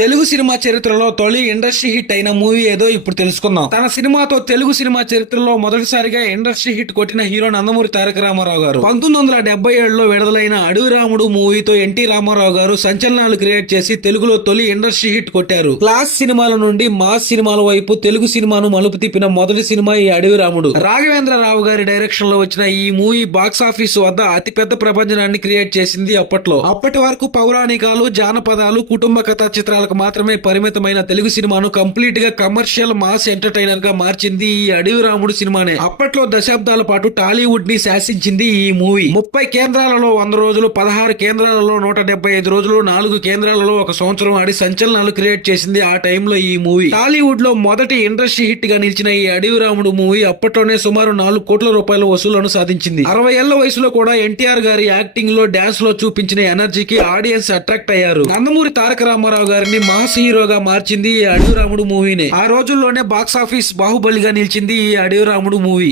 Telugu cinema చరిత్రలో తొలి industry hit అయిన మూవీ ఏదో ఇప్పుడు తెలుసుకుందాం. తన సినిమాతో తెలుగు సినిమా చరిత్రలో మొదటిసారిగా ఇండస్ట్రీ హిట్ కొట్టిన హీరో నందమూరి తారక రామారావు గారు 1977లో విడుదలైన అడవి రాముడు మూవీతో ఎన్టీ రామారావు గారు సంచలనాలు క్రియేట్ చేసి తెలుగులో తొలి ఇండస్ట్రీ హిట్ కొట్టారు. క్లాస్ సినిమాల నుండి మాస్ సినిమాల వైపు తెలుగు సినిమాను మలుపు తిప్పిన మొదటి సినిమా ఈ అడవి రాముడు. రాఘవేంద్రరావు గారి డైరెక్షన్ లో వచ్చిన ఈ మూవీ బాక్స్ ఆఫీస్ వద్ద అతిపెద్ద ప్రపంచాన్ని క్రియేట్ చేసింది. అప్పటి వరకు పౌరాణికాలు, జానపదాలు, కుటుంబ కథా చిత్రాలు మాత్రమే పరిమితమైన తెలుగు సినిమాను కంప్లీట్ గా కమర్షియల్ మాస్ ఎంటర్టైనర్ గా మార్చింది ఈ అడవి రాముడు సినిమానే. అప్పట్లో దశాబ్దాల పాటు టాలీవుడ్ ని శాసించింది ఈ మూవీ. 30 కేంద్రాలలో 100 రోజులు, 16 కేంద్రాలలో 175 రోజులు, 4 కేంద్రాలలో 1 సంవత్సరం ఆడి సంచలనాలు క్రియేట్ చేసింది ఆ టైంలో ఈ మూవీ. టాలీవుడ్ లో మొదటి ఇండస్ట్రీ హిట్ గా నిలిచిన ఈ అడవి రాముడు మూవీ అప్పట్లోనే సుమారు 4 కోట్ల రూపాయల వసూళ్లను సాధించింది. 60 ఏళ్ల వయసులో కూడా ఎన్టీఆర్ గారి యాక్టింగ్ లో, డాన్స్ లో చూపించిన ఎనర్జీకి ఆడియన్స్ అట్రాక్ట్ అయ్యారు. నందమూరి తారక రామారావు గారిని మాస్ హీరోగా మార్చింది ఈ అడవి రాముడు మూవీనే. ఆ రోజుల్లోనే బాక్స్ ఆఫీస్ బాహుబలిగా నిలిచింది ఈ అడవి రాముడు మూవీ.